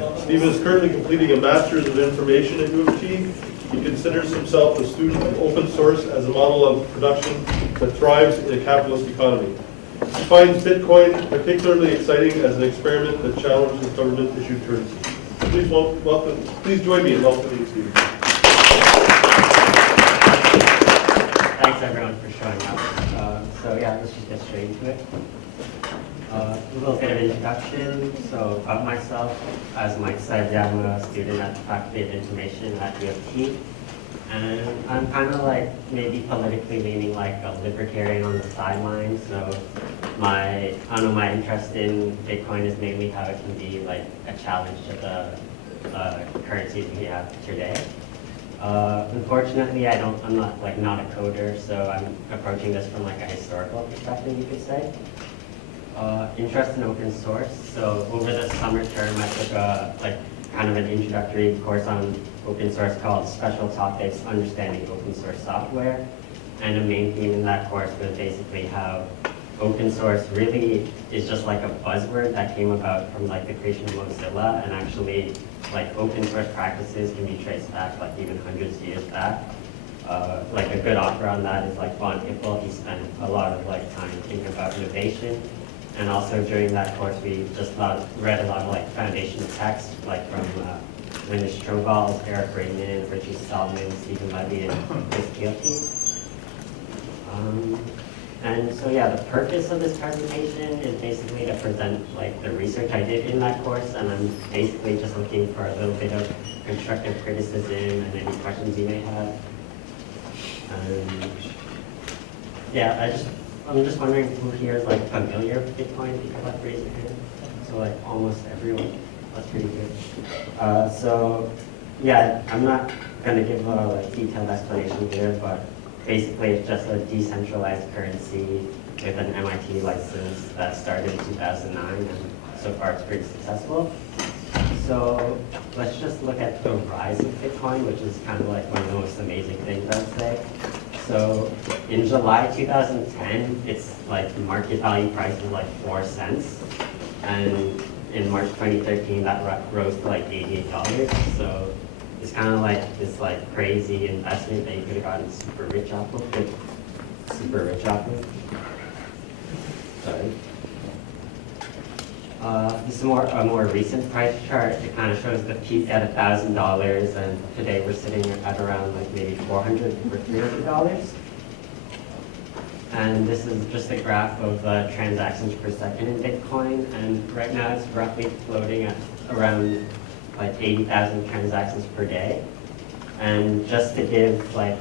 Stephen is currently completing a Master's of Information at U of T. He considers himself a student of open source as a model of production that thrives in a capitalist economy. He finds Bitcoin particularly exciting as an experiment that challenges government-issued currency. Please join me in welcoming Stephen. Thanks everyone for showing up. So yeah, let's just get straight into it. A little bit of introduction. So about myself, as Mike said, yeah, I'm a student at the Faculty of Information at U of T. And I'm kind of like maybe politically leaning like a libertarian on the sidelines. So my interest in Bitcoin is mainly how it can be like a challenge to the currencies we have today. Unfortunately, I'm not a coder, so I'm approaching this from like a historical perspective, you could say. Interest in open source. So over the summer term, I took kind of an introductory course on open source called Special Topics Understanding Open Source Software. And the main theme in that course was basically how open source really is just like a buzzword that came about from like the creation of Mozilla, and actually like open source practices can be traced back like even hundreds of years back. Like a good author on that is like Von Hippel. He spent a lot of like time thinking about innovation. And also during that course, we just read a lot of like foundational texts, like from Linda Strohbals, Eric Raymond, Richie Stallman, Stephen Levy, and Chris Kielty. And so yeah, the purpose of this presentation is basically to present like the research I did in that course, and I'm basically just looking for a little bit of constructive criticism and any questions you may have. Yeah, I'm just wondering who here is like familiar with Bitcoin. If you could like raise your hand. So like almost everyone. That's pretty good. So yeah, I'm not gonna give a like detailed explanation here, but basically it's just a decentralized currency with an MIT license that started in 2009, and so far it's pretty successful. So let's just look at the rise of Bitcoin, which is kind of like one of the most amazing things I'd say. So in July 2010, its like market value price was like 4 cents. And in March 2013, that rose to like $88. So it's kind of like this like crazy investment that you could have gotten super rich off of. Sorry. This is a more recent price chart. It kind of shows the peak at $1,000, and today we're sitting at around like maybe $400 or $300. And this is just a graph of transactions per second in Bitcoin, and right now it's roughly floating at around like 80,000 transactions per day. And just to give like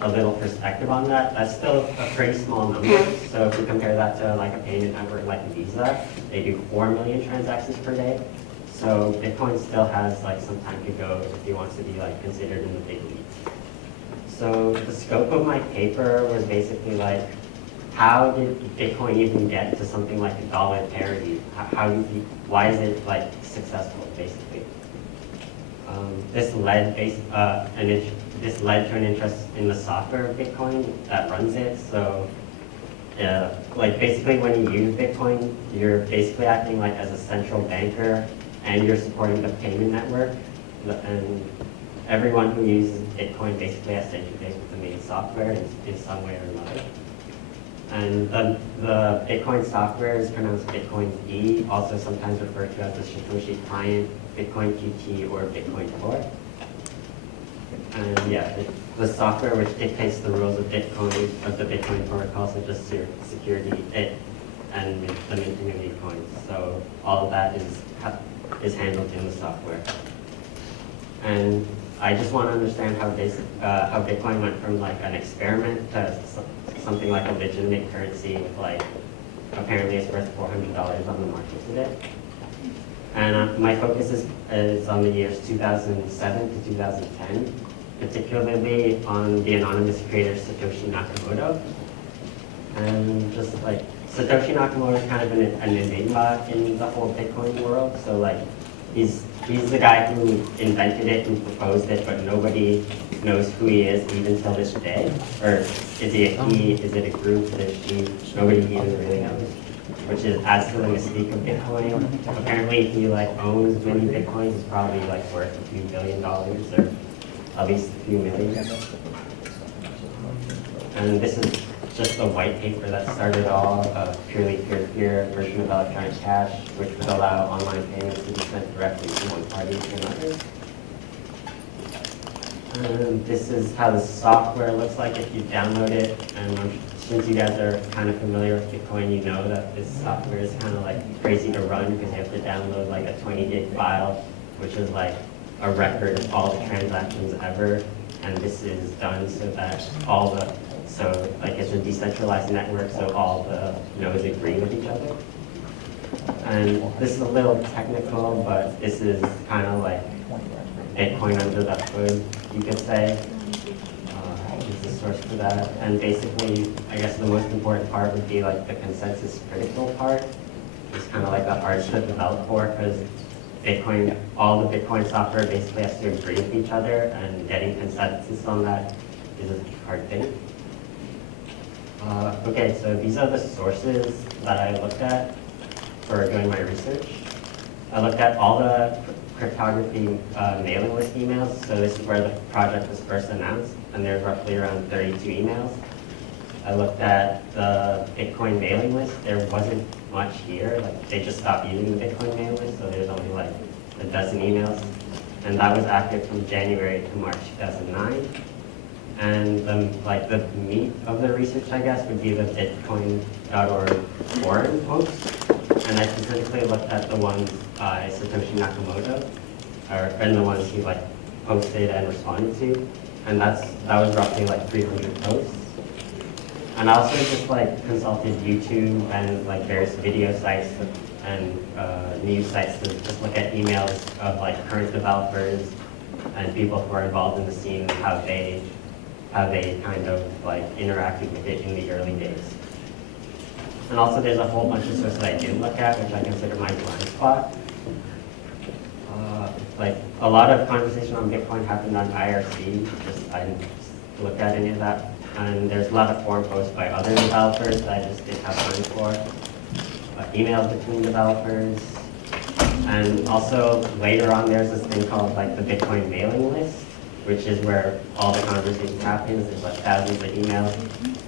a little perspective on that, that's still a pretty small number. So if we compare that to like a payment network like Visa, they do 4 million transactions per day. So Bitcoin still has like some time to go if it wants to be like considered in the big leagues. So the scope of my paper was basically like, how did Bitcoin even get to something like a dollar parity? Why is it like successful, basically? This led to an interest in the software of Bitcoin that runs it. So like basically when you use Bitcoin, you're basically acting like as a central banker, and you're supporting the payment network. And everyone who uses Bitcoin basically has to interface with the main software in some way or another. And the Bitcoin software is pronounced Bitcoin E, also sometimes referred to as the Satoshi client, Bitcoin QT, or Bitcoin Core. And yeah, the software which dictates the rules of Bitcoin, of the Bitcoin protocol, such as security, and the minting of new coins. So all of that is handled in the software. And I just want to understand how Bitcoin went from like an experiment to something like a legitimate currency with like, apparently it's worth $400 on the market today. And my focus is on the years 2007 to 2010, particularly on the anonymous creator Satoshi Nakamoto. And just like, Satoshi Nakamoto is kind of an enigma in the whole Bitcoin world. So like, he's the guy who invented it and proposed it, but nobody knows who he is even till this day. Or is he a he? Is it a group? Is it a she? Nobody even really knows. which is adds to the mystique of Bitcoin. Apparently, if he like owns many Bitcoins, it's probably like worth a few $1 billion or at least a few million. And this is just a white paper that started all a purely peer-to-peer version of electronic cash, which would allow online payments to be sent directly from one party to another. And this is how the software looks like if you download it. And since you guys are kind of familiar with Bitcoin, you know that this software is kind of like crazy to run because you have to download like a 20 gig file, which is like a record of all the transactions ever. And this is done so that like it's a decentralized network, so all the nodes agree with each other. And this is a little technical, but this is kind of like Bitcoin under the hood, you could say. Is the source for that. And basically, I guess the most important part would be like the consensus critical part. It's kind of like the hardest to develop for, because Bitcoin, all the Bitcoin software basically has to agree with each other, and getting consensus on that is a hard thing. Okay, so these are the sources that I looked at for doing my research. I looked at all the cryptography mailing list emails. So this is where the project was first announced, and there's roughly around 32 emails. I looked at the Bitcoin mailing list. There wasn't much here. Like they just stopped using the Bitcoin mailing list, so there's only like a dozen emails. And that was active from January to March 2009. And the meat of the research, I guess, would be the Bitcoin.org forum posts. And I specifically looked at the ones by Satoshi Nakamoto, and the ones he like posted and responded to. And that was roughly like 300 posts. And I also just like consulted YouTube and like various video sites and news sites to just look at emails of like current developers and people who are involved in the scene and how they kind of like interacted with it in the early days. And also there's a whole bunch of sources I didn't look at, which I consider my blind spot. Like a lot of conversation on Bitcoin happened on IRC, I didn't look at any of that. And there's a lot of forum posts by other developers that I just didn't have time for. Emails between developers. And also later on there's this thing called like the Bitcoin mailing list, which is where all the conversations happen. There's like thousands of emails.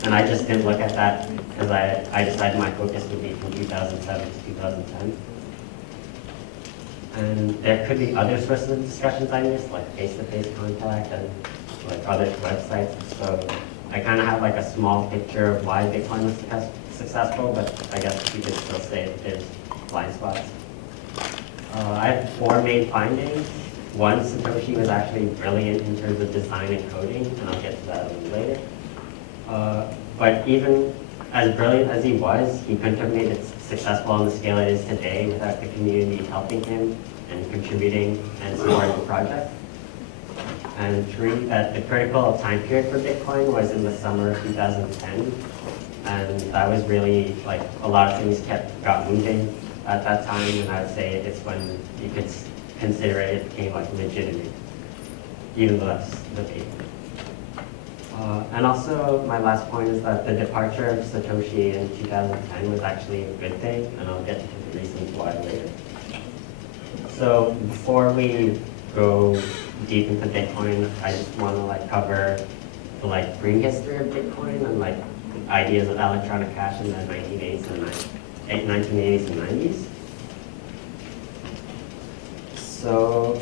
And I just didn't look at that because I decided my focus would be from 2007 to 2010. And there could be other sources of discussions I missed, like face-to-face contact and like other websites. So I kind of have like a small picture of why Bitcoin was successful, but I guess you could still say that there's blind spots. I have 4 main findings. One, Satoshi was actually brilliant in terms of design and coding, and I'll get to that a little later. But even as brilliant as he was, he couldn't have made it successful on the scale it is today without the community helping him and contributing and supporting the project. And 3, that the critical time period for Bitcoin was in the summer of 2010. And that was really, like, a lot of things got moving at that time, and I would say it's when you could consider it became, like, legitimate, even though that's debatable. And also, my last point is that the departure of Satoshi in 2010 was actually a good thing, and I'll get to the reasons why later. So before we go deep into Bitcoin, I just want to like cover the like brief history of Bitcoin and like ideas of electronic cash in the 1980s and 90s. So,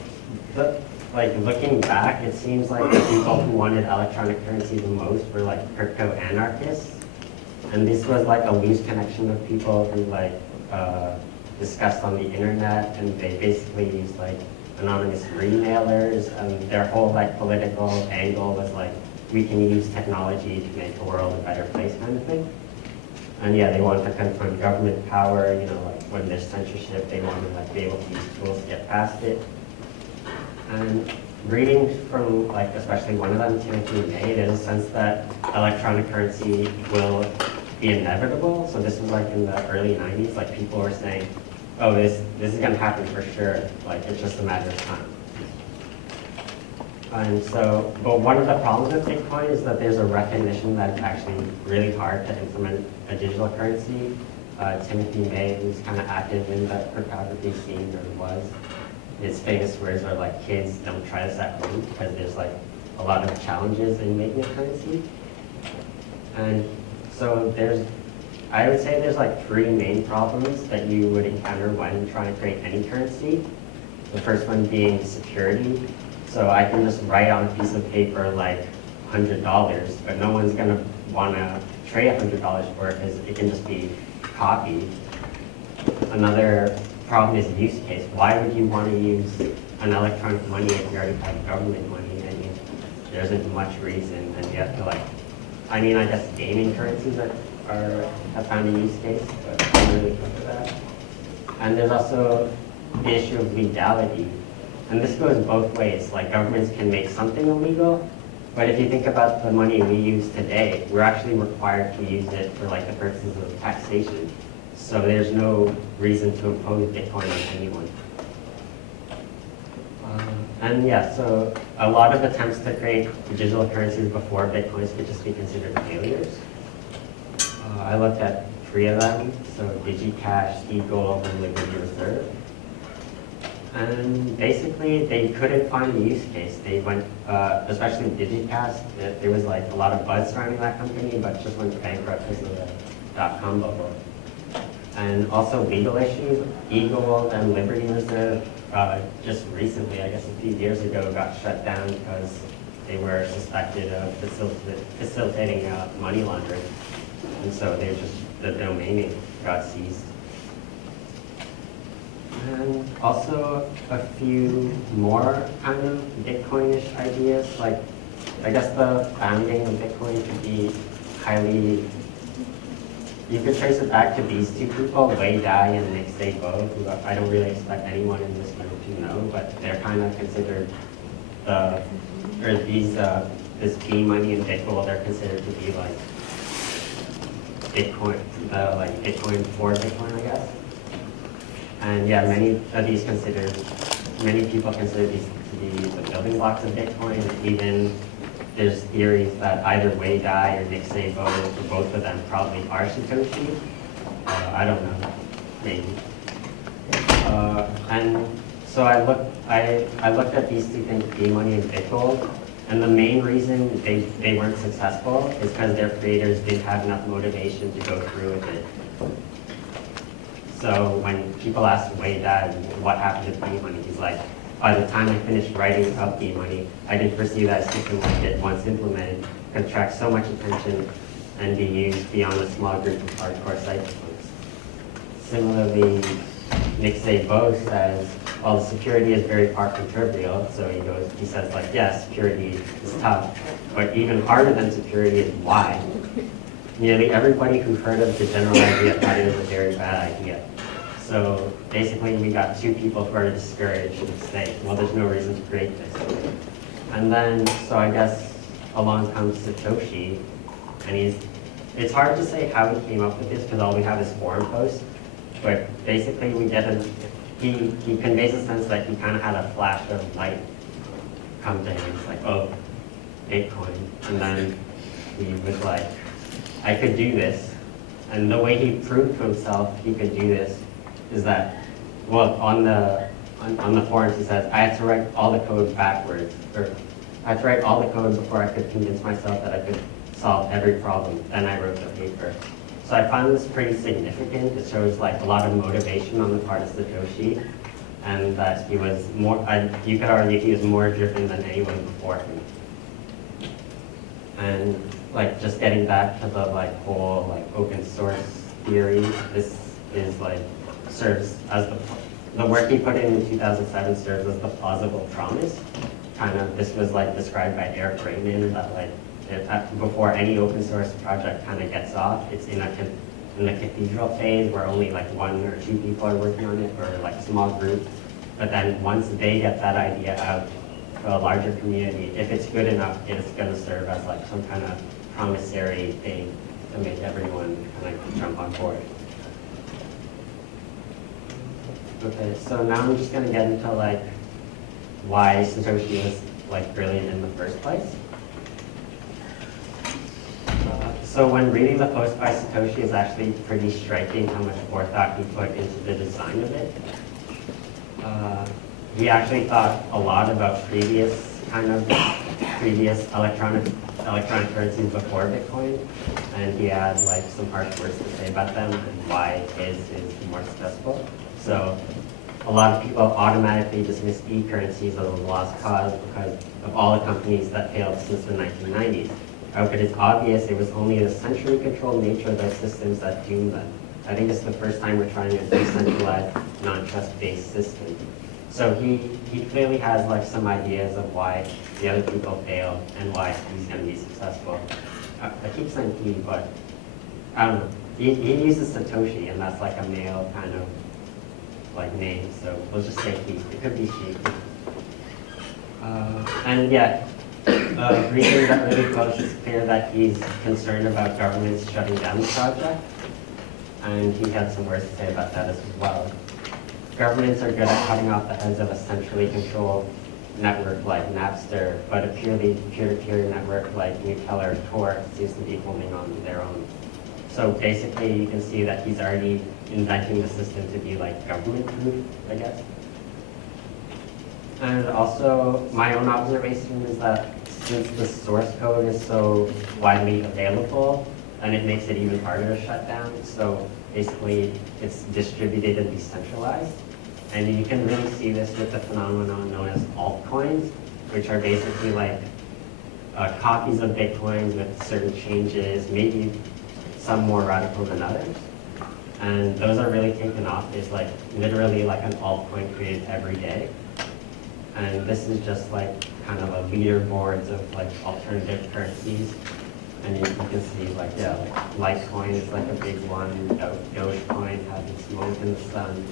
like looking back, it seems like the people who wanted electronic currency the most were like crypto anarchists, and this was like a loose connection of people who like discussed on the internet, and they basically used like anonymous remailers, and their whole like political angle was like, we can use technology to make the world a better place kind of thing. And yeah, they wanted to confront government power, you know, like when there's censorship, they wanted to like be able to use tools to get past it. And reading from like, especially one of them, Timothy May, there's a sense that electronic currency will be inevitable. So this was like in the early 90s, like people were saying, oh, this is gonna happen for sure. Like it's just a matter of time. And so, but one of the problems with Bitcoin is that there's a recognition that it's actually really hard to implement a digital currency. Timothy May, who's kind of active in the cryptography scene, or was. His famous words are like, kids, don't try this at home, because there's like a lot of challenges in making a currency. And so I would say there's like three main problems that you would encounter when trying to create any currency. The first one being security. So I can just write on a piece of paper like $100, but no one's gonna wanna trade $100 for it because it can just be copied. Another problem is use case. Why would you want to use an electronic money if you already have government money? I mean, there isn't much reason, and you have to like, I mean, I guess gaming currencies have found a use case, but I don't really come to that. And there's also the issue of legality. And this goes both ways. Like, governments can make something illegal, but if you think about the money we use today, we're actually required to use it for like the purposes of taxation. So there's no reason to impose Bitcoin on anyone. And yeah, so a lot of attempts to create digital currencies before Bitcoins could just be considered failures. I looked at 3 of them, so DigiCash, eGold, and Liberty Reserve. And basically, they couldn't find a use case. They went, especially DigiCash, there was like a lot of buzz surrounding that company, but just went bankrupt because of the dot-com bubble. And also legal issues, eGold and Liberty Reserve, just recently, I guess a few years ago, got shut down because they were suspected of facilitating money laundering. And so the domain name got seized. And also a few more kind of Bitcoin-ish ideas, like I guess the founding of Bitcoin could be highly, you could trace it back to these two people, Wei Dai and Nick Szabo, who I don't really expect anyone in this room to know, but they're kind of considered this B money and Bitcoin, they're considered to be like Bitcoin, Bitcoin for Bitcoin, I guess. And yeah, many people consider these to be the building blocks of Bitcoin. Even there's theories that either Wei Dai or Nick Szabo, or both of them probably are Satoshi. I don't know, maybe. And so I looked at these two things, B-Money and Bitcoin, and the main reason they weren't successful is because their creators didn't have enough motivation to go through with it. So when people ask Wei Dai what happened to B-Money, he's like, by the time I finished writing up B-Money, I didn't foresee that a system like it, once implemented, could attract so much attention and be used beyond a small group of hardcore cypherpunks. Similarly, Nick Szabo says, well, the security is very far from trivial, so he says like, yes, security is tough, but even harder than security is why. Nearly everybody who heard of the general idea thought it was a very bad idea. So basically we got two people who are discouraged and say, well, there's no reason to create this. And then, so I guess along comes Satoshi, and it's hard to say how he came up with this because all we have is forum posts, but basically he conveys a sense that he kind of had a flash of light come to him. It's like, oh, Bitcoin. And then he was like, I could do this. And the way he proved to himself he could do this is that, well, on the forums he says, I had to write all the code backwards, or I had to write all the code before I could convince myself that I could solve every problem. Then I wrote the paper. So I found this pretty significant. It shows like a lot of motivation on the part of Satoshi, and that he was more, you could argue he was more driven than anyone before him. And like just getting back to the like whole like open source theory, this is like serves as the work he put in 2007 serves as the plausible promise. Kind of this was like described by Eric Raymond that like before any open source project kind of gets off, it's in the cathedral phase where only like 1 or 2 people are working on it, or like a small group. But then once they get that idea out to a larger community, if it's good enough, it's going to serve as like some kind of promissory thing to make everyone kind of jump on board. Okay, so now I'm just going to get into like why Satoshi was like brilliant in the first place. So when reading the post by Satoshi, it's actually pretty striking how much forethought he put into the design of it. He actually thought a lot about previous electronic currencies before Bitcoin, and he had like some harsh words to say about them and why his is more successful. So a lot of people automatically dismiss e-currencies as a lost cause because of all the companies that failed since the 1990s. But it's obvious it was only the centrally controlled nature of those systems that doomed them. I think it's the first time we're trying a decentralized, non-trust-based system. So he clearly has like some ideas of why the other people failed and why he's going to be successful. I keep saying he, but I don't know. He uses Satoshi, and that's like a male kind of like name, so we'll just say he. It could be she. And yeah, reading that really close, it's clear that he's concerned about governments shutting down the project, and he had some words to say about that as well. Governments are good at cutting off the heads of a centrally controlled network like Napster, but a purely peer-to-peer network like Nutella or Tor seems to be holding on their own. So basically, you can see that he's already inventing the system to be like government-proof, I guess. And also, my own observation is that since the source code is so widely available, and it makes it even harder to shut down. So basically, it's distributed and decentralized. And you can really see this with the phenomenon known as altcoins, which are basically like copies of Bitcoins with certain changes, maybe some more radical than others. And those are really taken off. It's like literally like an altcoin created every day. And this is just like kind of a leaderboards of like alternative currencies. And you can see like, yeah, like Litecoin is like a big one, Dogecoin has its moment in the sun.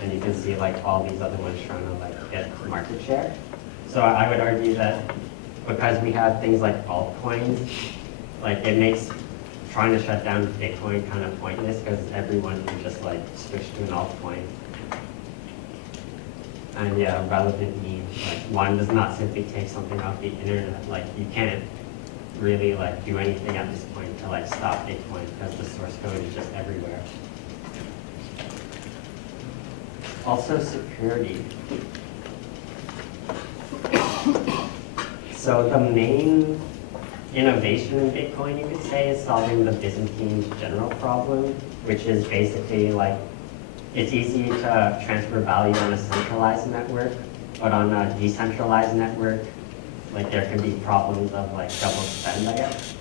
And you can see like all these other ones trying to like get market share. So I would argue that because we have things like altcoins, like it makes trying to shut down Bitcoin kind of pointless because everyone can just like switch to an altcoin. And yeah, relevant means like one does not simply take something off the internet. Like you can't really like do anything at this point to like stop Bitcoin because the source code is just everywhere. Also security. So the main innovation in Bitcoin, you could say, is solving the Byzantine general problem, which is basically like it's easy to transfer value on a centralized network, but on a decentralized network, like there can be problems of like double spend, I guess.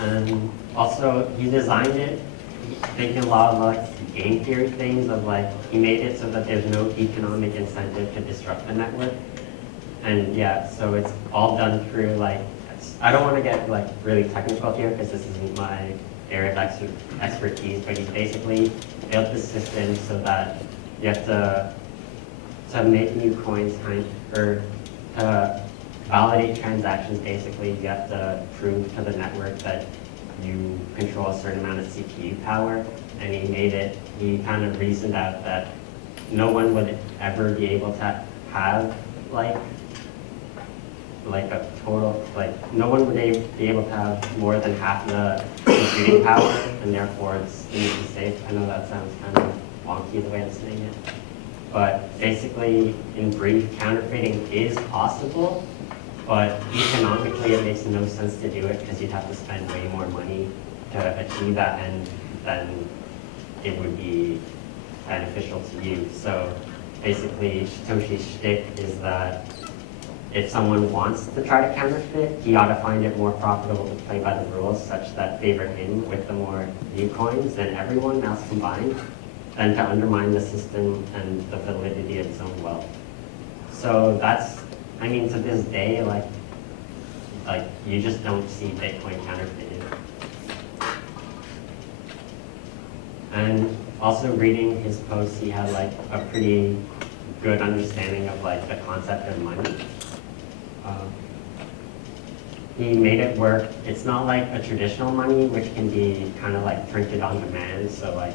And also, he designed it thinking a lot of like game theory things of like, he made it so that there's no economic incentive to disrupt the network. And yeah, so it's all done through like, I don't want to get like really technical here because this isn't my area of expertise, but he basically built the system so that you have to make new coins or to validate transactions, basically you have to prove to the network that you control a certain amount of CPU power, and he kind of reasoned out that no one would ever be able to have like a total, like no one would be able to have more than half the computing power, and therefore it's easy safe. I know that sounds kind of wonky the way I'm saying it, but basically in brief, counterfeiting is possible, but economically it makes no sense to do it because you'd have to spend way more money to achieve that, and then it would be beneficial to you. So basically Satoshi's shtick is that if someone wants to try to counterfeit, he ought to find it more profitable to play by the rules such that favor him with the more new coins than everyone else combined, than to undermine the system and the validity of his own wealth. So that's, I mean, to this day, like you just don't see Bitcoin counterfeited. And also reading his posts, he had like a pretty good understanding of like the concept of money. He made it work. It's not like a traditional money, which can be kind of like printed on demand. So like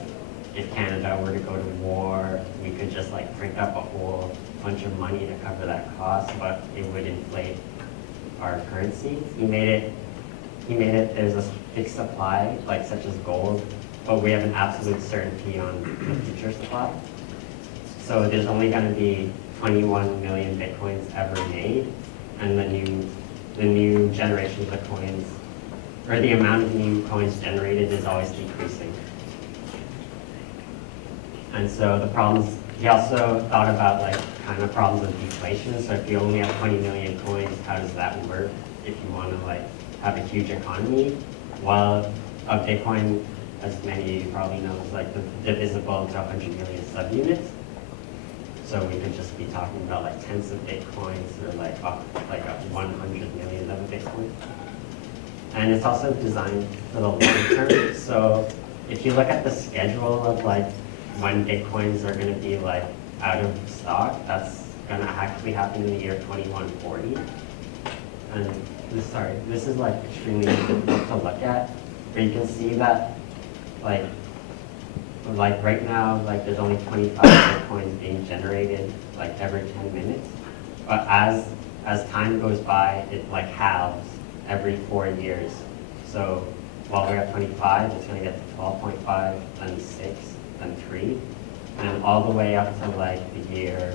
if Canada were to go to war, we could just like print up a whole bunch of money to cover that cost, but it would inflate our currency. He made it, there's a fixed supply, like such as gold, but we have an absolute certainty on the future supply. So there's only gonna be 21 million Bitcoins ever made, and the new generations of coins, or the amount of new coins generated is always decreasing. And so the problems, he also thought about like kind of problems of deflation. So if you only have 20 million coins, how does that work if you want to like have a huge economy? Well, a Bitcoin, as many of you probably know, is like divisible into 100 million subunits. So we could just be talking about like tens of Bitcoins or like a 100 million of a Bitcoin. And it's also designed for the long term. So if you look at the schedule of like when Bitcoins are going to be like out of stock, that's going to actually happen in the year 2140. And this is like extremely difficult to look at, but you can see that like right now, like there's only 25 Bitcoins being generated like every 10 minutes. But as time goes by, it like halves every 4 years. So while we're at 25, it's going to get to 12.5, then 6, then 3, and all the way up to like the year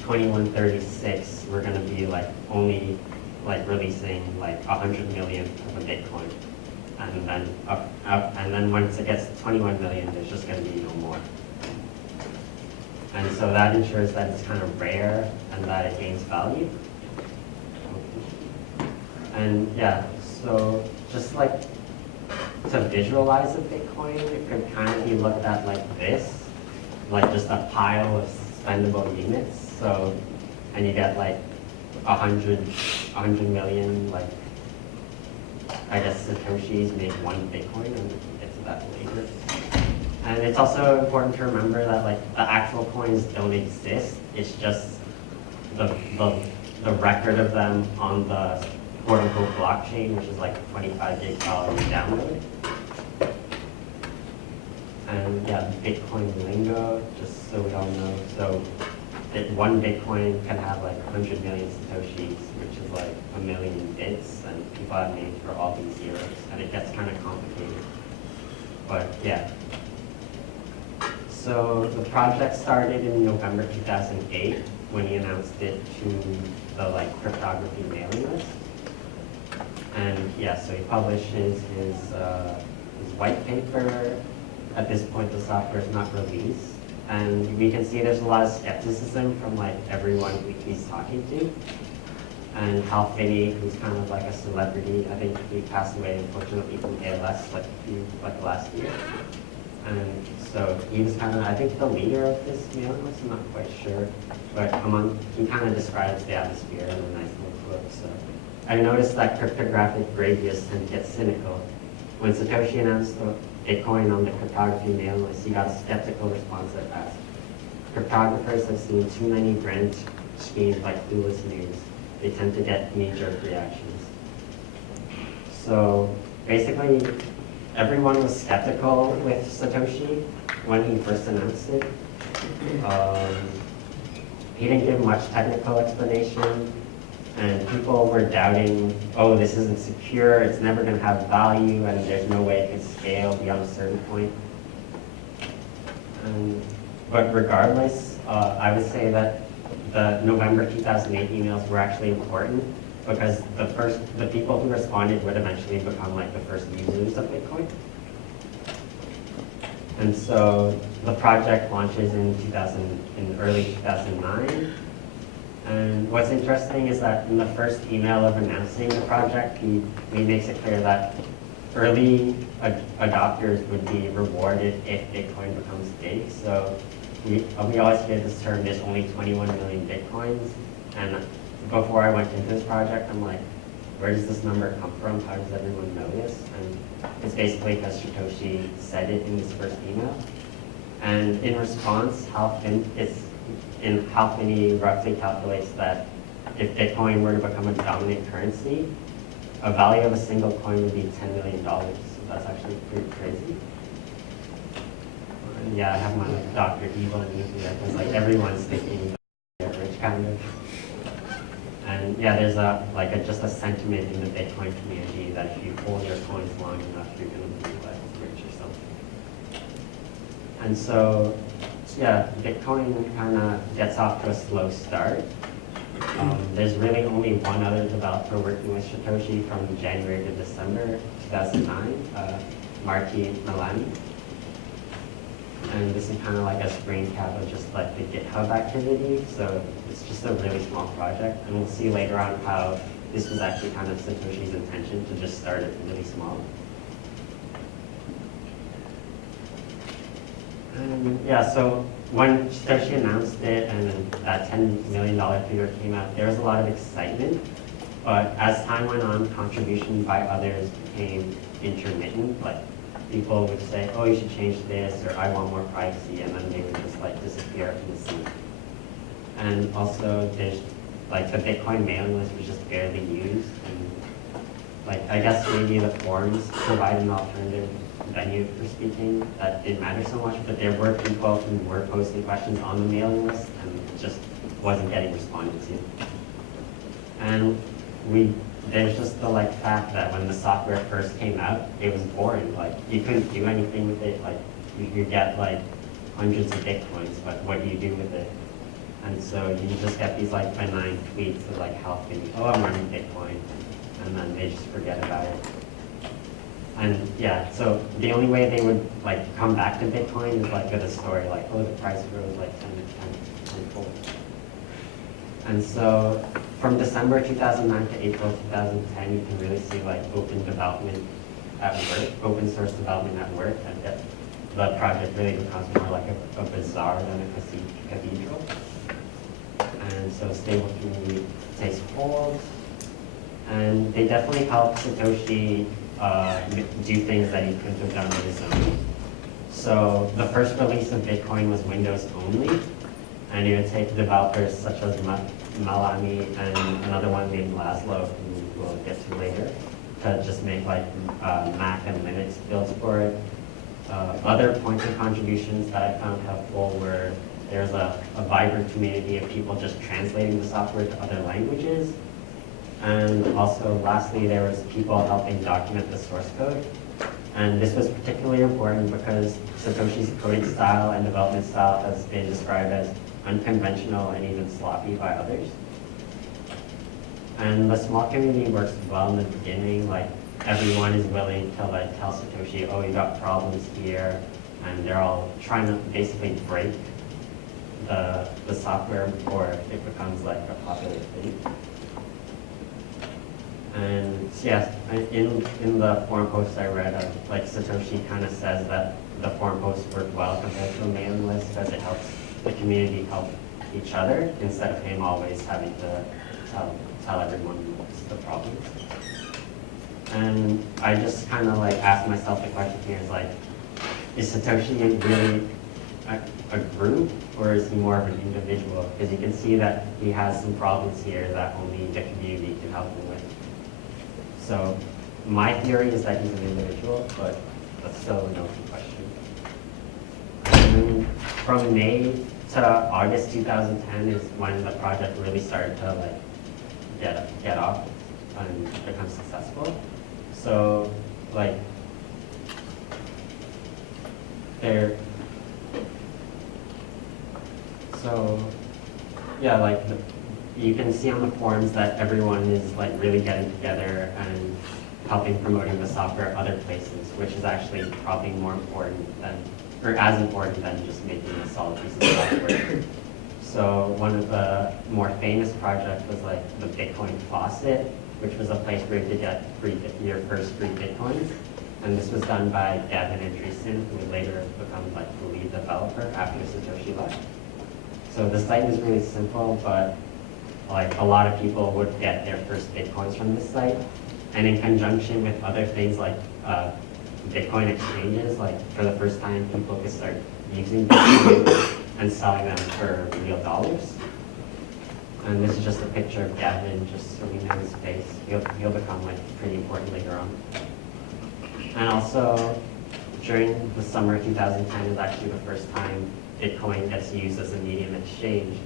2136, we're going to be like only like releasing like 100 million of a Bitcoin. And then once it gets to 21 million, there's just going to be no more. And so that ensures that it's kind of rare and that it gains value. And yeah, so just like to visualize a Bitcoin, it could kind of be looked at like this, like just a pile of spendable units. So, and you get like 100 million, like, I guess Satoshis make one Bitcoin, and we'll get to that later. And it's also important to remember that like the actual coins don't exist. It's just the record of them on the quote-unquote blockchain, which is like 25 gig file you download. And yeah, Bitcoin lingo, just so we all know. So one Bitcoin can have like 100 million Satoshis, which is like a million bits, and people have names for all these zeros, and it gets kind of complicated. But yeah. So the project started in November 2008 when he announced it to the like cryptography mailing list. And yeah, so he publishes his white paper. At this point, the software is not released. And we can see there's a lot of skepticism from like everyone he's talking to. And Hal Finney, who's kind of like a celebrity, I think he passed away unfortunately from ALS like last year. And so he was kind of, I think, the leader of this mailing list. I'm not quite sure, but he kind of describes the atmosphere in a nice little quote. So I noticed that cryptographic gravists tend to get cynical. When Satoshi announced the Bitcoin on the cryptography mailing list, he got a skeptical response that asked, "Cryptographers have seen too many grand schemes like clueless news. They tend to get knee-jerk reactions." So basically, everyone was skeptical with Satoshi when he first announced it. He didn't give much technical explanation, and people were doubting, oh, this isn't secure, it's never going to have value, and there's no way it can scale beyond a certain point. But regardless, I would say that the November 2008 emails were actually important because the people who responded would eventually become like the first users of Bitcoin. And so the project launches in early 2009. And what's interesting is that in the first email of announcing the project, he makes it clear that early adopters would be rewarded if Bitcoin becomes big. So we always hear this term, there's only 21 million Bitcoins. And before I went into this project, I'm like, where does this number come from? How does everyone know this? And it's basically because Satoshi said it in his first email. And in response, Hal Finney roughly calculates that if Bitcoin were to become a dominant currency, a value of a single coin would be $10 million. So that's actually pretty crazy. And yeah, I have my like Dr. Evil in here because like everyone's thinking average kind of. And yeah, there's just a sentiment in the Bitcoin community that if you hold your coins long enough, you're going to be like rich or something. And so yeah, Bitcoin kind of gets off to a slow start. There's really only one other developer working with Satoshi from January to December 2009, Marty Milani. And this is kind of like a screen cap of just like the GitHub activity. So it's just a really small project. And we'll see later on how this was actually kind of Satoshi's intention to just start it really small. And yeah, so when Satoshi announced it and that $10 million figure came out, there was a lot of excitement. But as time went on, contribution by others became intermittent. Like people would say, oh, you should change this, or I want more privacy, and then they would just like disappear from the scene. And also, there's like the Bitcoin mailing list was just barely used, and like I guess maybe the forums provide an alternative venue for speaking that didn't matter so much, but there were people who were posting questions on the mailing list, and it just wasn't getting responded to. And there's just the like fact that when the software first came out, it was boring. Like you couldn't do anything with it. Like you get like hundreds of Bitcoins, but what do you do with it? And so you just get these like benign tweets of like helping, oh, I'm running Bitcoin, and then they just forget about it. And yeah, so the only way they would like come back to Bitcoin is like with a story like, oh, the price rose like 10-fold. And so from December 2009 to April 2010, you can really see like open development at work, open source development at work, and the project really becomes more like a bazaar than a cathedral. And so stable community takes hold, and they definitely help Satoshi do things that he couldn't have done on his own. So the first release of Bitcoin was Windows only, and it would take developers such as Malami and another one named Laszlo, who we'll get to later, to just make like Mac and Linux builds for it. Other points of contributions that I found helpful were there's a vibrant community of people just translating the software to other languages. And also, lastly, there was people helping document the source code. And this was particularly important because Satoshi's coding style and development style has been described as unconventional and even sloppy by others. And the small community works well in the beginning. Like everyone is willing to like tell Satoshi, oh, you got problems here, and they're all trying to basically break the software before it becomes like a popular thing. And yes, in the forum posts I read, like Satoshi kind of says that the forum posts work well compared to a mailing list because it helps the community help each other instead of him always having to tell everyone what's the problems. And I just kind of like asked myself the question here is like, is Satoshi really a group, or is he more of an individual? Because you can see that he has some problems here that only the community can help him with. So my theory is that he's an individual, but that's still an open question. And from May to August 2010 is when the project really started to like get off and become successful. So like you can see on the forums that everyone is like really getting together and helping promoting the software other places, which is actually probably more important than, or as important than just making a solid piece of software. So one of the more famous projects was like the Bitcoin Faucet, which was a place where you could get your first free Bitcoins. And this was done by Gavin Andreessen, who would later become like the lead developer after Satoshi left. So the site was really simple, but like a lot of people would get their first Bitcoins from this site. And in conjunction with other things like Bitcoin exchanges, like for the first time, people could start using Bitcoin and selling them for real dollars. And this is just a picture of Gavin, just so we know his face. He'll become like pretty important later on. And also, during the summer of 2010 is actually the first time Bitcoin gets used as a medium exchange.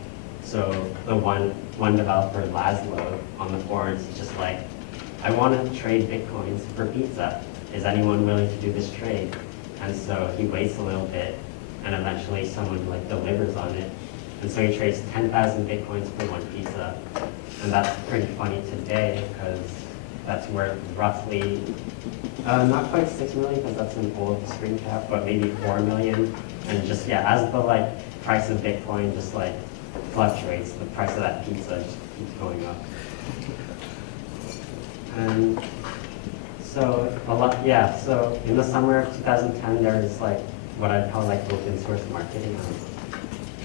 So the one developer, Laszlo, on the forums, is just like, I want to trade Bitcoins for pizza. Is anyone willing to do this trade? And so he waits a little bit, and eventually someone like delivers on it. And so he trades 10,000 Bitcoins for one pizza. And that's pretty funny today, because that's worth roughly, not quite 6 million, because that's an old screen cap, but maybe 4 million. And just, yeah, as the like price of Bitcoin just like fluctuates, the price of that pizza just keeps going up. And so so in the summer of 2010, there was like what I'd call like open source marketing.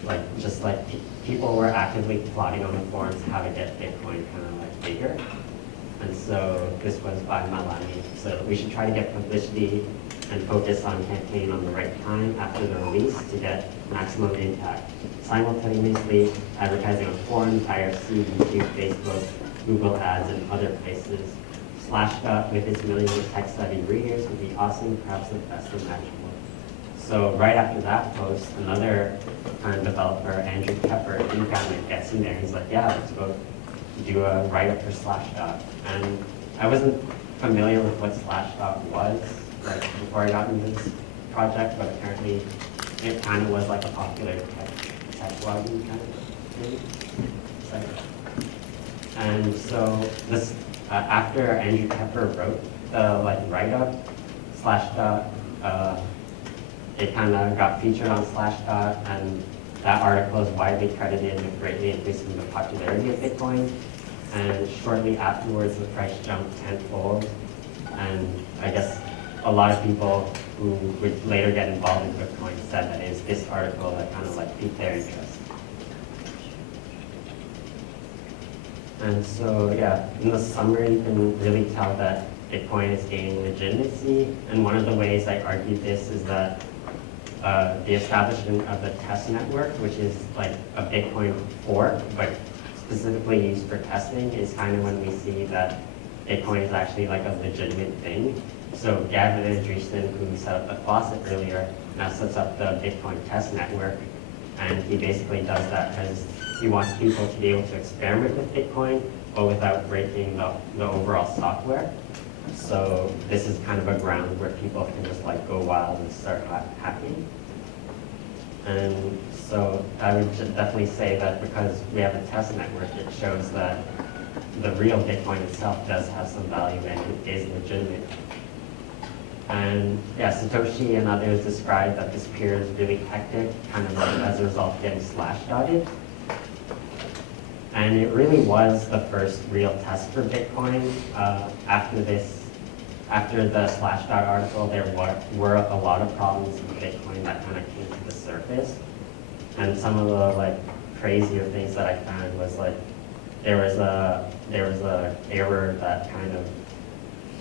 Like just like people were actively plotting on the forums how to get Bitcoin kind of like bigger. And so this was by Malani. So we should try to get publicity and focus on campaign on the right time after the release to get maximum impact. Simultaneously advertising on forums, IRC, YouTube, Facebook, Google Ads, and other places. Slashdot with its millions of tech-savvy readers would be awesome, perhaps the best imaginable. So right after that post, another developer, Andrew Pepper, he kind of gets in there. He's like, yeah, let's go do a write-up for Slashdot. And I wasn't familiar with what Slashdot was like before I got into this project, but apparently it kind of was like a popular tech blogging kind of thing. And so this, after Andrew Pepper wrote the like write-up, Slashdot, it kind of got featured on Slashdot, and that article is widely credited with greatly increasing the popularity of Bitcoin. And shortly afterwards, the price jumped tenfold. And I guess a lot of people who would later get involved in Bitcoin said that it was this article that kind of like piqued their interest. And so, yeah, in the summary, you can really tell that Bitcoin is gaining legitimacy. And one of the ways I argued this is that the establishment of the test network, which is like a Bitcoin fork, but specifically used for testing, is kind of when we see that Bitcoin is actually like a legitimate thing. So Gavin Andreessen, who set up the faucet earlier, now sets up the Bitcoin test network. And he basically does that because he wants people to be able to experiment with Bitcoin, but without breaking the overall software. So this is kind of a ground where people can just like go wild and start hacking. And so I would definitely say that because we have a test network, it shows that the real Bitcoin itself does have some value and it is legitimate. And yeah, Satoshi and others described that this period is really hectic, kind of like as a result of getting slashdotted. And it really was the first real test for Bitcoin. After the Slashdot article, there were a lot of problems with Bitcoin that kind of came to the surface. And some of the like crazier things that I found was like there was a error that kind of,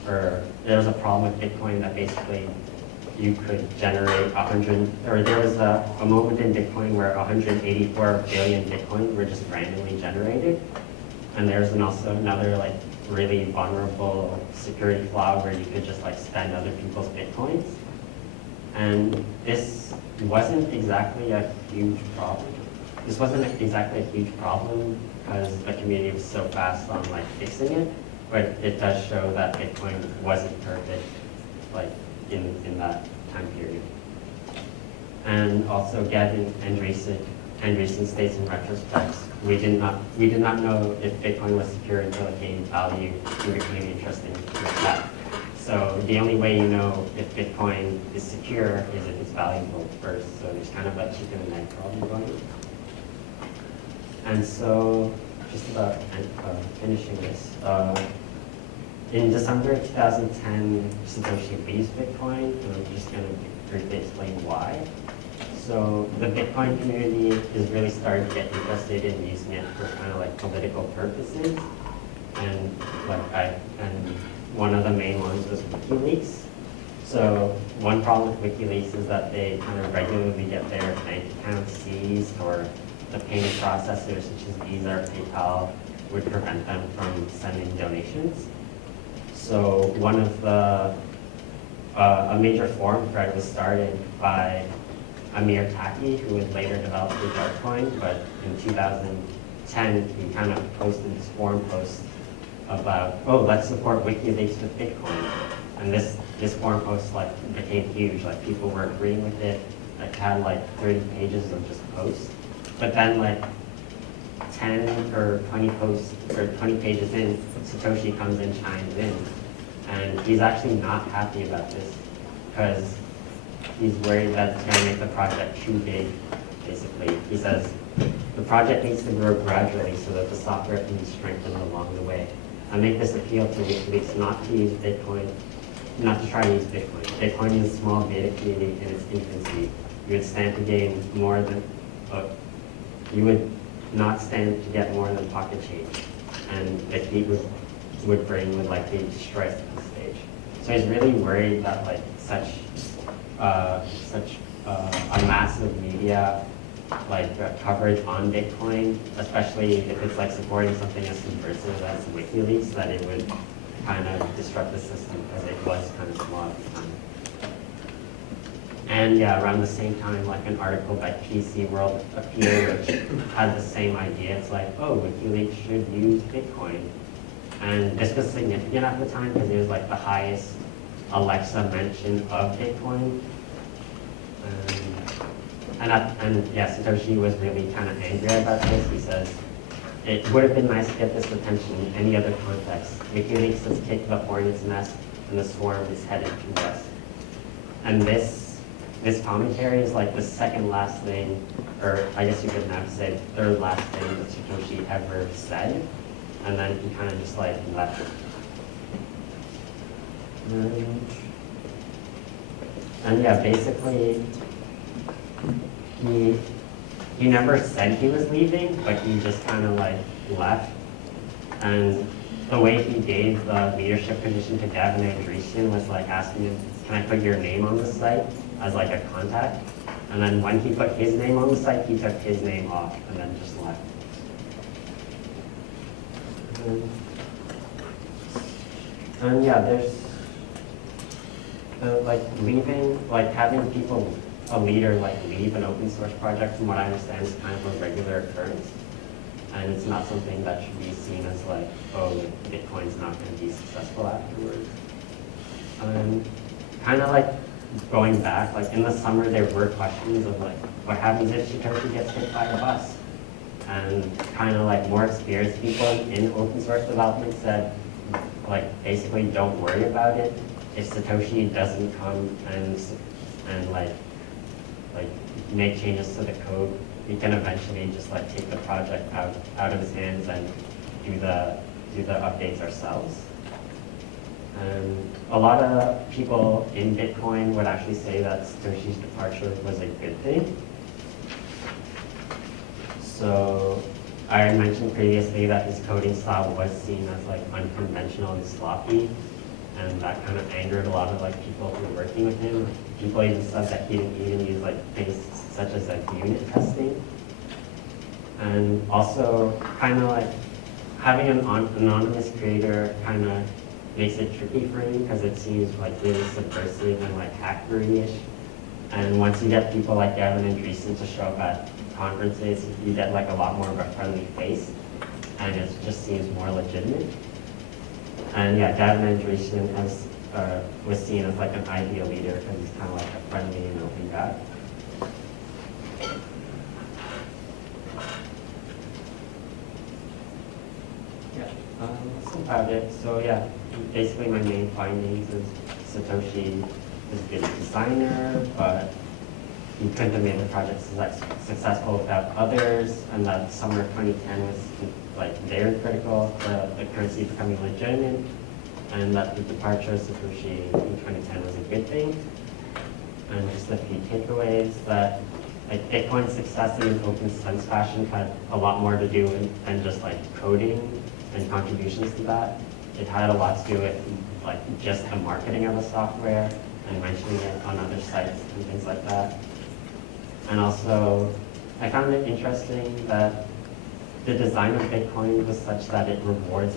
or there was a problem with Bitcoin that basically you could generate there was a moment in Bitcoin where 184 billion Bitcoin were just randomly generated. And there's also another like really vulnerable security flaw where you could just like spend other people's Bitcoins. And this wasn't exactly a huge problem. This wasn't exactly a huge problem because the community was so fast on like fixing it, but it does show that Bitcoin wasn't perfect like in that time period. And also Gavin Andreessen states in retrospect, we did not know if Bitcoin was secure until it gained value and became interesting with that. So the only way you know if Bitcoin is secure is if it's valuable first. So there's kind of a chicken and egg problem going on. And so just about finishing this. In December 2010, Satoshi leaves Bitcoin, and I'm just going to briefly explain why. So the Bitcoin community is really starting to get interested in using it for kind of like political purposes, and one of the main ones was WikiLeaks. So one problem with WikiLeaks is that they kind of regularly get their bank accounts seized, or the payment processors such as Visa or PayPal would prevent them from sending donations. So one of the a major forum thread was started by Amir Taki, who would later develop the Dartcoin, but in 2010, he kind of posted this forum post about, oh, let's support WikiLeaks with Bitcoin. And this forum post like became huge, like people were agreeing with it. It had like 30 pages of just posts. But then like 10 or 20 posts or 20 pages in, Satoshi comes in, chimes in. And he's actually not happy about this because he's worried that it's going to make the project too big, basically. He says, the project needs to grow gradually so that the software can be strengthened along the way. I make this appeal to WikiLeaks not to use Bitcoin, not to try to use Bitcoin. Bitcoin is a small beta community in its infancy. You would stand to gain more than, you would not stand to get more than pocket change. And the heat would bring would likely destroy the stage. So he's really worried that like such a massive media coverage on Bitcoin, especially if it's like supporting something as subversive as WikiLeaks, that it would kind of disrupt the system because it was kind of small at the time. And yeah, around the same time, like an article by PC World appeared, which had the same idea. It's like, oh, WikiLeaks should use Bitcoin. And this was significant at the time because it was like the highest Alexa mention of Bitcoin. And yeah, Satoshi was really kind of angry about this. He says, it would have been nice to get this attention in any other context. WikiLeaks has kicked the hornet's nest and the swarm is headed to us. And this commentary is like the second last thing, or I guess you could now say the third last thing that Satoshi ever said. And then he kind of just like left it. And yeah, basically, he never said he was leaving, but he just kind of like left. And the way he gave the leadership position to Gavin Andresen was like asking him, can I put your name on the site as like a contact? And then when he put his name on the site, he took his name off and then just left. And yeah, there's like leaving, like having people, a leader like leave an open source project, from what I understand, is kind of a regular occurrence. And it's not something that should be seen as like, oh, Bitcoin's not going to be successful afterwards. Kind of like going back, like in the summer there were questions of like, what happens if Satoshi gets hit by a bus? And kind of like more experienced people in open source development said, like basically don't worry about it. If Satoshi doesn't come and like make changes to the code, we can eventually just like take the project out of his hands and do the updates ourselves. And a lot of people in Bitcoin would actually say that Satoshi's departure was a good thing. So I mentioned previously that his coding style was seen as like unconventional and sloppy, and that kind of angered a lot of like people who were working with him. People even said that he didn't even use like things such as like unit testing. And also kind of like having an anonymous creator kind of makes it tricky for him because it seems like really subversive and like hackery-ish. And once you get people like Gavin Andresen to show up at conferences, you get like a lot more of a friendly face, and it just seems more legitimate. And yeah, Gavin Andresen was seen as like an ideal leader because he's kind of like a friendly and open guy. Yeah, that's about it. So yeah, basically my main findings is Satoshi is a good designer, but he couldn't have made the project successful without others, and that summer of 2010 was like very critical to the currency becoming legitimate, and that the departure of Satoshi in 2010 was a good thing. And just a few takeaways that like Bitcoin's success in an open sense fashion had a lot more to do than just like coding and contributions to that. It had a lot to do with like just the marketing of the software and mentioning it on other sites and things like that. And also, I found it interesting that the design of Bitcoin was such that it rewards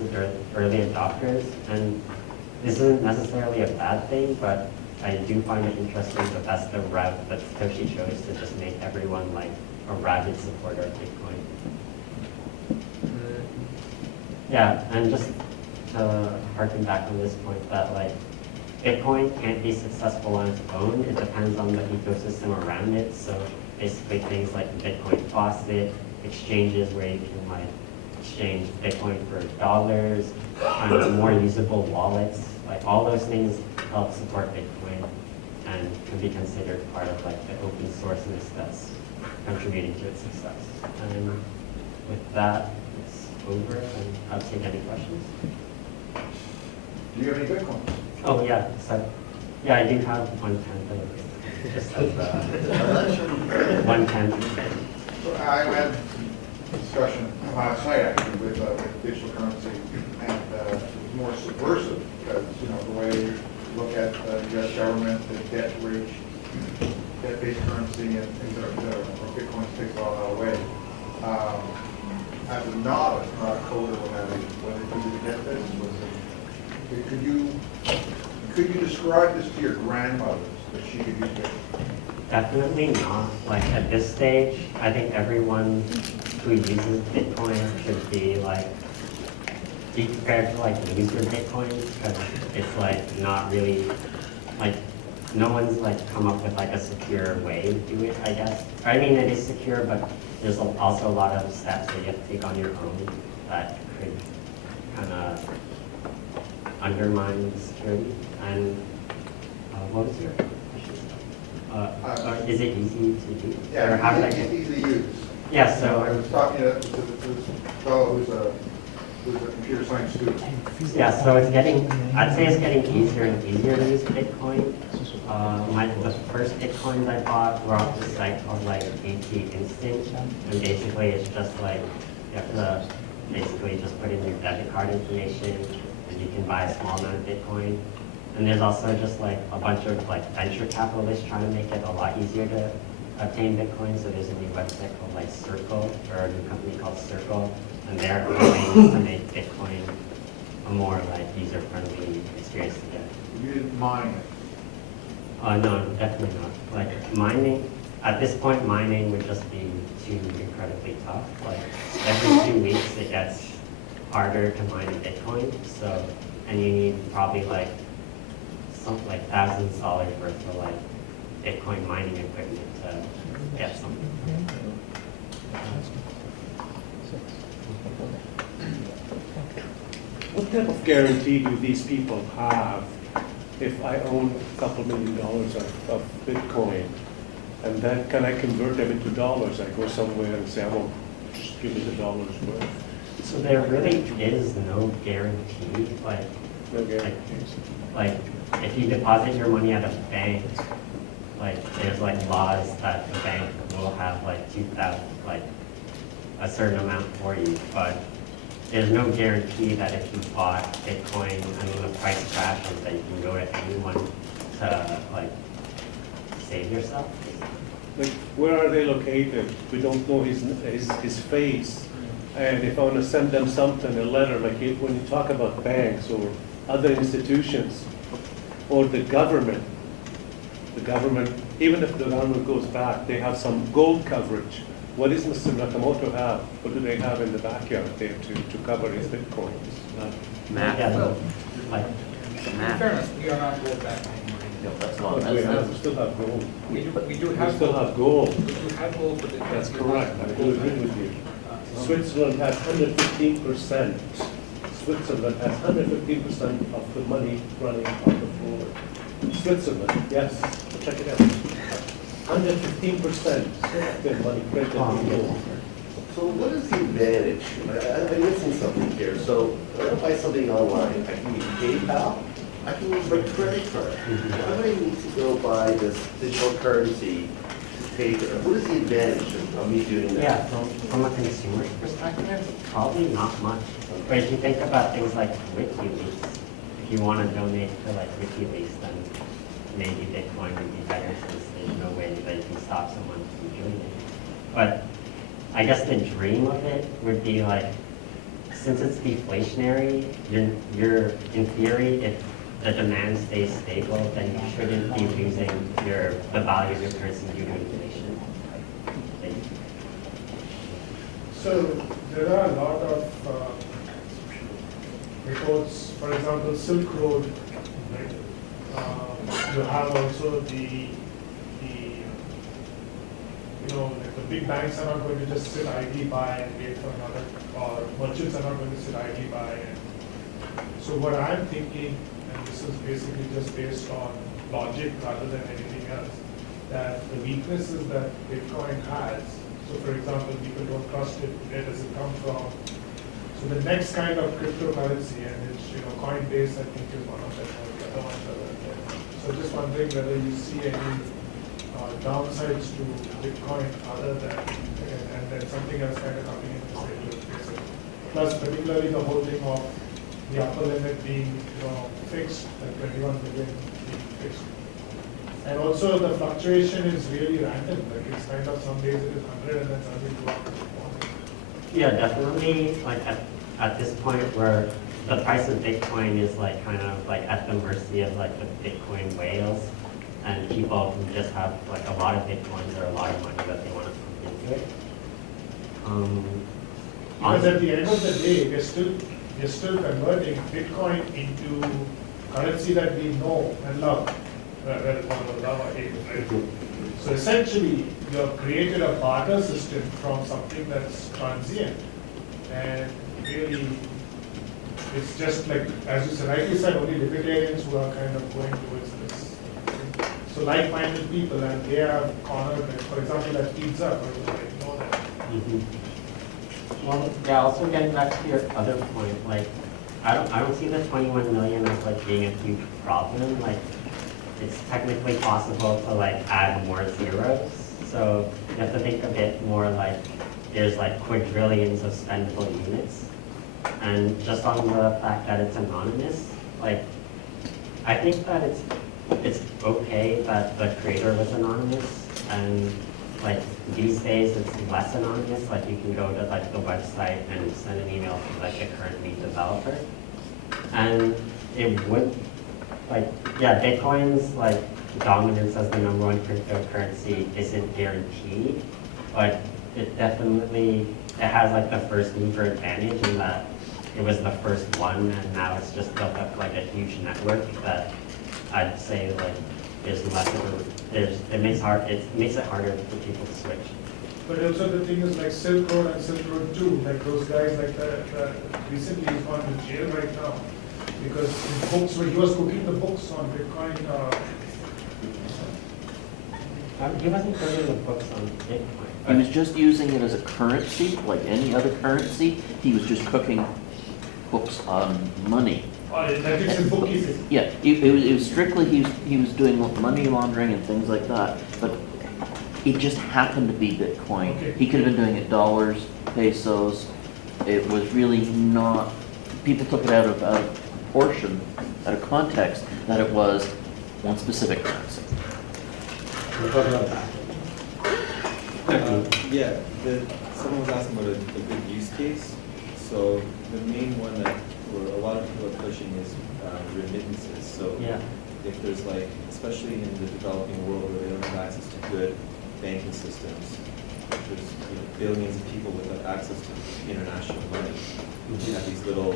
early adopters. And this isn't necessarily a bad thing, but I do find it interesting that that's the route that Satoshi chose to just make everyone like a rabid supporter of Bitcoin. Yeah, and just to harken back on this point that like Bitcoin can't be successful on its own. It depends on the ecosystem around it. So basically things like the Bitcoin faucet, exchanges where you can like exchange Bitcoin for dollars, kind of more usable wallets, like all those things help support Bitcoin and can be considered part of like the open sourceness that's contributing to its success. And with that, it's over and I'll take any questions. Do you have any Bitcoin? Oh yeah, so yeah, I do have 1/10 of it. Just as 1/10. I had a discussion last night actually with digital currency, and it was more subversive because, you know, the way you look at the U.S. government, the debt rate, debt-based currency, and things that are Bitcoin takes all that away. As a novice, not a coder, when they do the get this, could you describe this to your grandmothers that she could use Bitcoin? Definitely not. Like at this stage, I think everyone who uses Bitcoin should be prepared to like lose your Bitcoin because it's like not really like no one's like come up with like a secure way to do it, I guess. I mean it is secure, but there's also a lot of steps that you have to take on your own that could kind of undermine the security. And what was your question? Is it easy to do? Or how did I it's get? easy to use. Yeah, So I so was talking to this fellow who's a computer science student. yeah, so I'd say it's getting easier and easier to use Bitcoin. The first Bitcoins I bought were off this site called like AT Instant, and basically it's just like you have to basically just put in your debit card information, and you can buy a small amount of Bitcoin. And there's also just like a bunch of like venture capitalists trying to make it a lot easier to obtain Bitcoin. So there's a new website called like Circle, or a new company called Circle, and they're aiming to make Bitcoin a more like user-friendly experience to get. You didn't mine it. No, definitely not. Like mining, at this point, mining would just be too incredibly tough. Like every 2 weeks, it gets harder to mine a Bitcoin. So, and you need probably like something like thousands of dollars worth of like Bitcoin mining equipment to get something. What type of guarantee do these people have if I own a couple $1 million of Bitcoin? And then can I convert them into dollars? I go somewhere and say, I won't just give me the dollars worth. So there really is no guarantee. Like, No guarantees. like if you deposit your money at a bank, like there's like laws that the bank will have like 2,000, like a certain amount for you, but there's no guarantee that if you bought Bitcoin and when the price crashes that you can go to anyone to like save yourself. Like, where are they located? We don't know his face. And if I want to send them something, a letter, like when you talk about banks or other institutions or the government, even if the government goes back, they have some gold coverage. What does Mr. Nakamoto have? What do they have in the backyard there to cover his Bitcoins? Yeah, Well, like in fairness, we are not gold backed anymore. We still have gold. We do We have still gold. have gold. We do have gold, but it That's can't be correct. I do agree with you. Switzerland has 115%. Switzerland has 115% of the money running on the floor. Switzerland, yes, check it out. 115% of their money printed in gold. So what is the advantage? I'm missing something here. So when I buy something online, I can use PayPal, I can use my credit card. Why do I need to go buy this digital currency to pay for it? What is the advantage of me doing that? yeah, from a consumer's perspective, probably not much. But if you think about things like WikiLeaks, if you want to donate to like WikiLeaks, then maybe Bitcoin would be better since there's no way that you can stop someone from doing it. But I guess the dream of it would be like, since it's deflationary, you're in theory, if the demand stays stable, then you shouldn't be losing the value of your currency due to inflation. Thank you. So there are a lot of reports, for example, Silk Road, right? You have also like the big banks are not going to just sit idly by and wait for another, or merchants are not going to sit idly by. So what I'm thinking, and this is basically just based on logic rather than anything else, that the weaknesses that Bitcoin has, so for example, people don't trust it, where does it come from? So the next kind of cryptocurrency, and it's, Coinbase, I think is one of them, or the other ones are there. So just wondering whether you see any downsides to Bitcoin other than, and then something else kind of coming into the same. Plus particularly the whole thing of the upper limit being, fixed, like 21 million being fixed. And also the fluctuation is really random, like it's kind of some days it is 100 and then suddenly go up to 100. Yeah, definitely, like at this point where the price of Bitcoin is like kind of like at the mercy of like the Bitcoin whales, and people who just have like a lot of Bitcoins or a lot of money that they want to put into it. Because at the end of the day, we're still converting Bitcoin into currency that we know and love, whether it's one of love or hate, right? So essentially, you have created a barter system from something that's transient, and really, it's just like, as you said, rightly said, only libertarians who are kind of going towards this. So like-minded people, and they are cornered, for example, that pizza, I know that. Well, yeah, also getting back to your other point, like, I don't see the 21 million as like being a huge problem. Like, it's technically possible to like add more zeros. So you have to think of it more like there's like quadrillions of spendable units. And just on the fact that it's anonymous, like, I think that it's okay that the creator was anonymous, and like these days it's less anonymous. Like you can go to like the website and send an email to like a current lead developer, and it would like, yeah, Bitcoin's like dominance as the #1 cryptocurrency isn't guaranteed, but it definitely has like the first mover advantage in that it was the first one, and now it's just built up like a huge network that I'd say like there's less of it makes it harder for people to switch. But also the thing is like Silk Road and Silk Road 2, like those guys like recently he's gone to jail right now because his books, he was cooking the books on Bitcoin. He wasn't putting the books on Bitcoin. He was just using it as a currency, like any other currency. He was just cooking books on money. That is his bookkeeping. Yeah, it was strictly, he was doing money laundering and things like that, but it just happened to be Bitcoin. Okay. He could have been doing it dollars, pesos. It was really not, people took it out of proportion, out of context, that it was one specific currency. We'll talk about that. Yeah, someone was asking about a good use case. So the main one that a lot of people are pushing is remittances. So Yeah. if there's like, especially in the developing world where they don't have access to good banking systems, there's billions of people without access to international money. You have these little,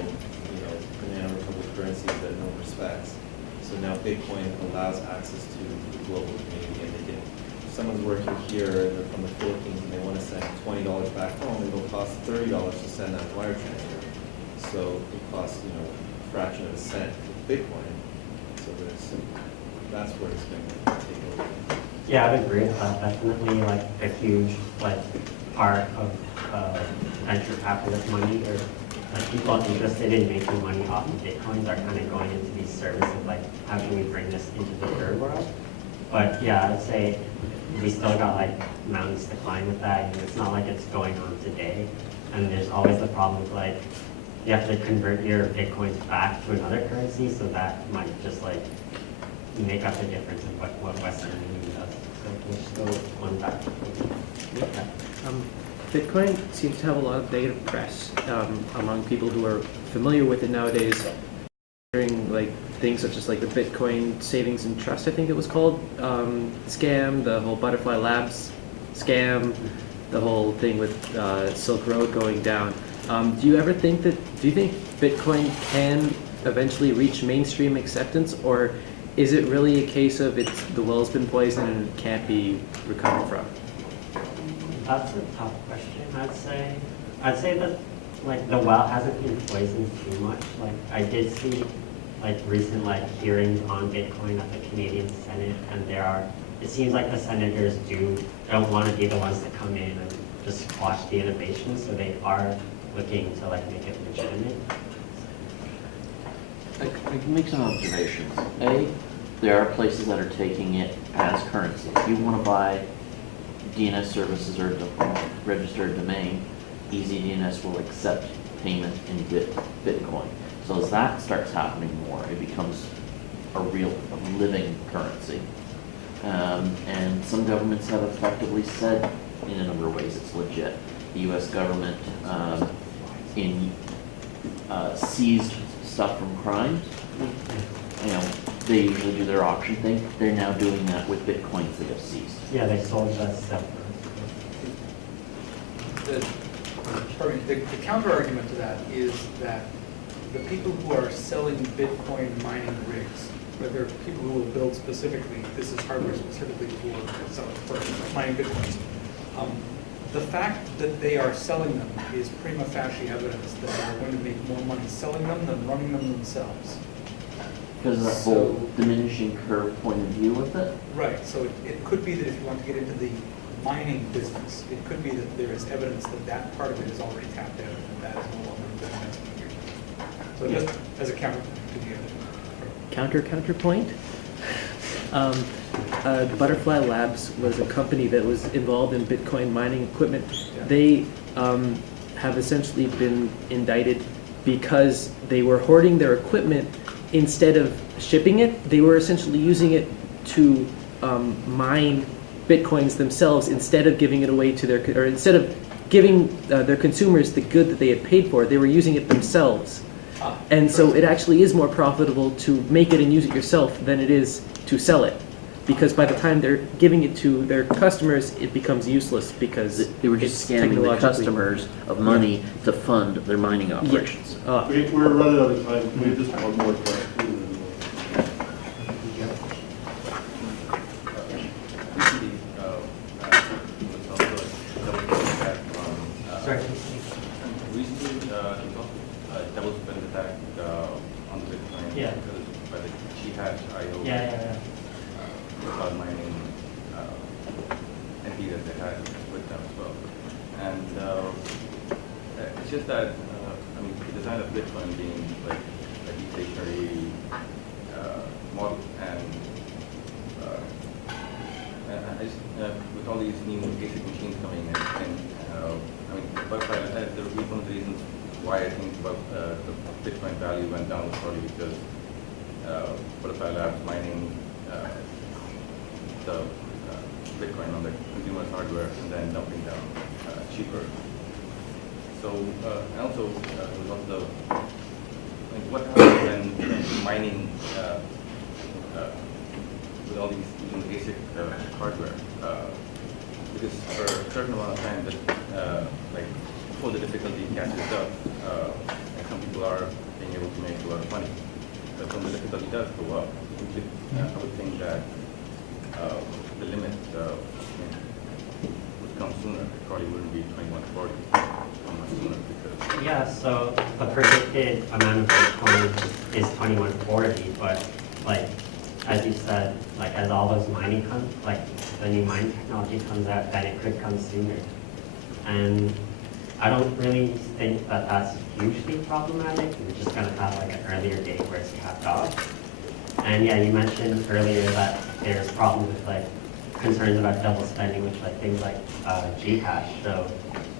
banana republic currencies that no one respects. So now Bitcoin allows access to the global community, and they can, if someone's working here and they're from the Philippines and they want to send $20 back home, it'll cost $30 to send that wire transfer. So it costs, a fraction of a cent with Bitcoin. So that's where it's going to take over. Yeah, I'd agree with that. Definitely like a huge like part of venture capitalist money, or like people interested in making money off of Bitcoins are kind of going into these services like how can we bring this into the third world. But yeah, I'd say we still got like mountains to climb with that, and it's not like it's going on today. And there's always the problem of like you have to convert your Bitcoins back to another currency, so that might just like make up the difference in what Western Union does. So we're still on that. Bitcoin seems to have a lot of negative press among people who are familiar with it nowadays. Hearing like things such as like the Bitcoin Savings and Trust, I think it was called, scam, the whole Butterfly Labs scam, the whole thing with Silk Road going down. Do you think Bitcoin can eventually reach mainstream acceptance, or is it really a case of the well's been poisoned and it can't be recovered from? That's a tough question, I'd say. I'd say that like the well hasn't been poisoned too much. Like I did see like recent like hearings on Bitcoin at the Canadian Senate, and it seems like the senators don't want to be the ones to come in and just squash the innovation, so they are looking to like make it legitimate. I can make some observations. A, there are places that are taking it as currency. If you want to buy DNS services or registered domain, EasyDNS will accept payment in Bitcoin. So as that starts happening more, it becomes a living currency. And some governments have effectively said in a number of ways it's legit. The U.S. government seized stuff from crimes. They usually do their auction thing. They're now doing that with Bitcoins they have seized. Yeah, they sold that stuff. The counter argument to that is that the people who are selling Bitcoin mining rigs, whether people who will build specifically, this is hardware specifically for mining Bitcoins, the fact that they are selling them is prima facie evidence that they are going to make more money selling them than running them themselves. Because of that whole diminishing curve point of view with it. Right, so it could be that if you want to get into the mining business, it could be that there is evidence that that part of it is already tapped out and that is no longer the next future. So just as a counter to the other. Counterpoint? Butterfly Labs was a company that was involved in Bitcoin mining equipment. Yeah. They have essentially been indicted because they were hoarding their equipment. Instead of shipping it, they were essentially using it to mine Bitcoins themselves instead of giving it away to instead of giving their consumers the good that they had paid for, they were using it themselves. And so it actually is more profitable to make it and use it yourself than it is to sell it. Because by the time they're giving it to their customers, it becomes useless because They were just scamming the customers of money to fund their mining operations. We're running out of time. We have just one more question. Sorry. Recently, double spend attack on the Bitcoin. Yeah. By the Jihad.io. Yeah. Cloud mining entity that they had with them as well. And it's just that, the design of Bitcoin being like a deflationary model, and with all these new basic machines coming in, Butterfly, one of the reasons why I think the Bitcoin value went down was probably because Butterfly Labs mining the Bitcoin on the consumer's hardware and then dumping down cheaper. So, and also, it was also, what happens when mining with all these using basic hardware? Because for a certain amount of time, that before the difficulty catches up, and some people are being able to make a lot of money. But when the difficulty does go up, I would think that the limit would come sooner. It probably wouldn't be 2140, much sooner because. Yeah, so the predicted amount of Bitcoin is 2140, but like as you said, like as all those mining comes, like the new mining technology comes out, then it could come sooner. And I don't really think that that's hugely problematic. We're just gonna have like an earlier date where it's capped off. And yeah, you mentioned earlier that there's problems with like concerns about double spending, which like things like Gcash. So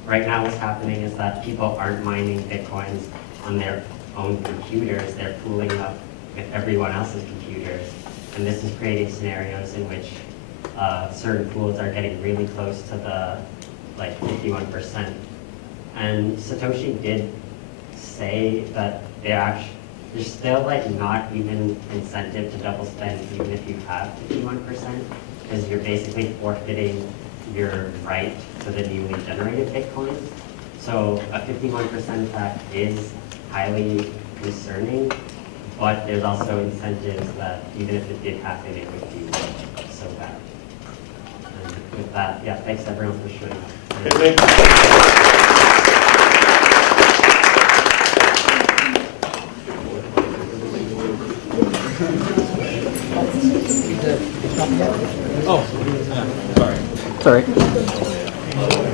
right now what's happening is that people aren't mining Bitcoins on their own computers, they're pooling up with everyone else's computers. And this is creating scenarios in which certain pools are getting really close to the like 51%. And Satoshi did say that there's still like not even incentive to double spend even if you have 51%, because you're basically forfeiting your right to the newly generated Bitcoins. So a 51% tax is highly concerning, but there's also incentives that even if it did happen, it would be so bad. And with that, yeah, thanks everyone for showing up. Okay, thank you. Sorry.